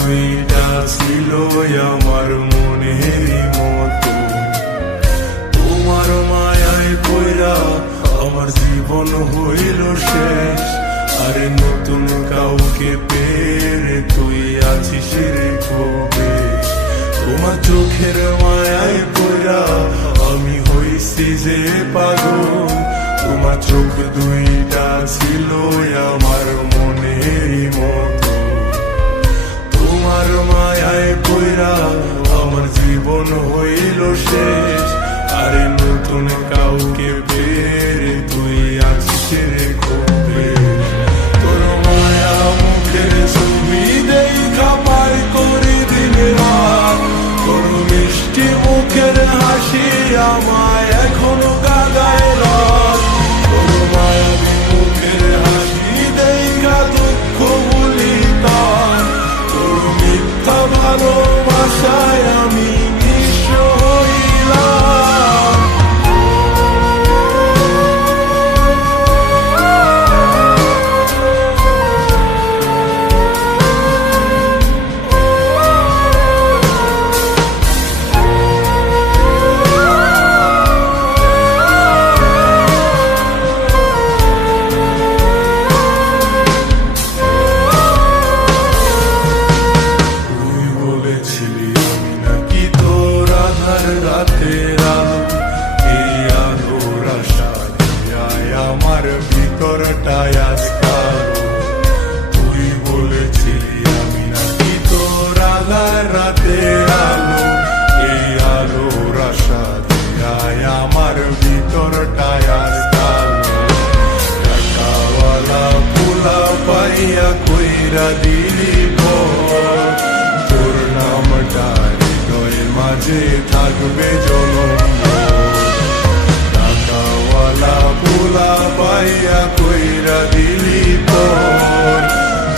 দুইটা ছিল আমার মনের মতো, তোমার মায়ায় পইরা আমার জীবন হইল শেষ। আরে নতুন কাউকে পেয়ে তুই আছিস রে কবে, তোমার চোখের মায়ায় পইরা আমি হইছি যে পাগল। তোমার চোখ দুইটা ছিল আমার মনের মতো, তোমার মায়ায় পইরা আমার জীবন হইল শেষ। আরে নতুন কাউকে পেয়ে তুই আছিস রে কবে, তোর মায়া মুখের ছবি দেখা পার করি দিন রাত, তোর মিষ্টি মুখের হাসি আমায় এখনো কাঁদায় রাত। তোর মায়াবী মুখের হাসি দেখা দুঃখ ভুলি তার, তোর মিথ্যা ভালোবাসায় আমি নিঃস্ব হইলাম। রাতের আলো, এই আলোর আশা দিয়ায় আমার ভিতরটায় আজ কালো। তুই বলেছিলি আমি নাকি তোর আধার রাতের আলো, এই আলোর আশা দিয়ায় আমার ভিতরটায় আজ কালো। টাকাওয়ালা পোলা পাইয়া কইরা দিলি ঘর, তোর নামটা মাঝে থাকবে জনম। টাকাওয়ালা পোলা পাইয়া কইরা দিলি পর,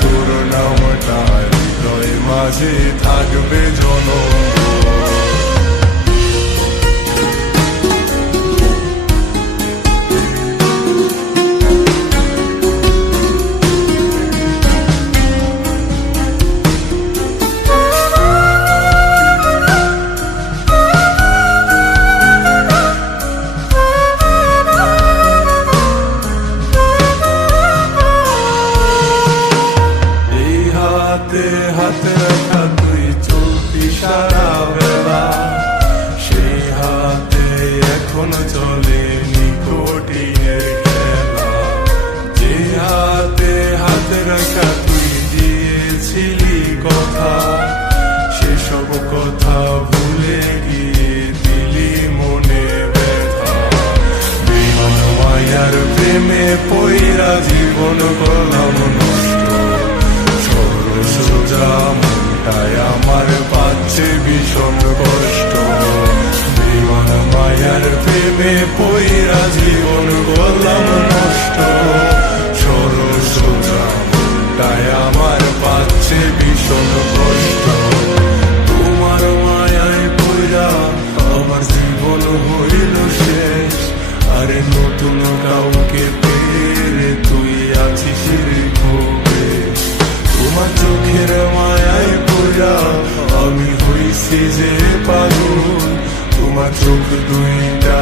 তোর নামটা হৃদয় মাঝে থাকবে জনম। হাতে রাখা তুই চলতি সারা বেলা, সেই হাতে এখন চলে নিকোটিনের খেলা। যে হাতে হাতে রাখা তুই দিয়েছিলি কথা, সেসব কথা ভুলে গিয়ে দিলি মনে ব্যথা। বিমান মায়ার প্রেমে পইরা জীবন করলাম নষ্ট, সোজা মনটায় আমার পাচ্ছে ভীষণ কষ্ট। বিমান মায়ার প্রেমে পইরা জীবন করলাম নষ্ট, সোজা মনটায় আমার পাচ্ছে ভীষণ কষ্ট। তোমার মায়ায় পইরা আমার জীবন হইল শেষ। আরে নতুন কাউকে পেয়ে তুই আছিস রে কবে, তোমার চোখের মায়ায় পইরা আমি হইছি যে পাগল। তোমার চোখ দুইটা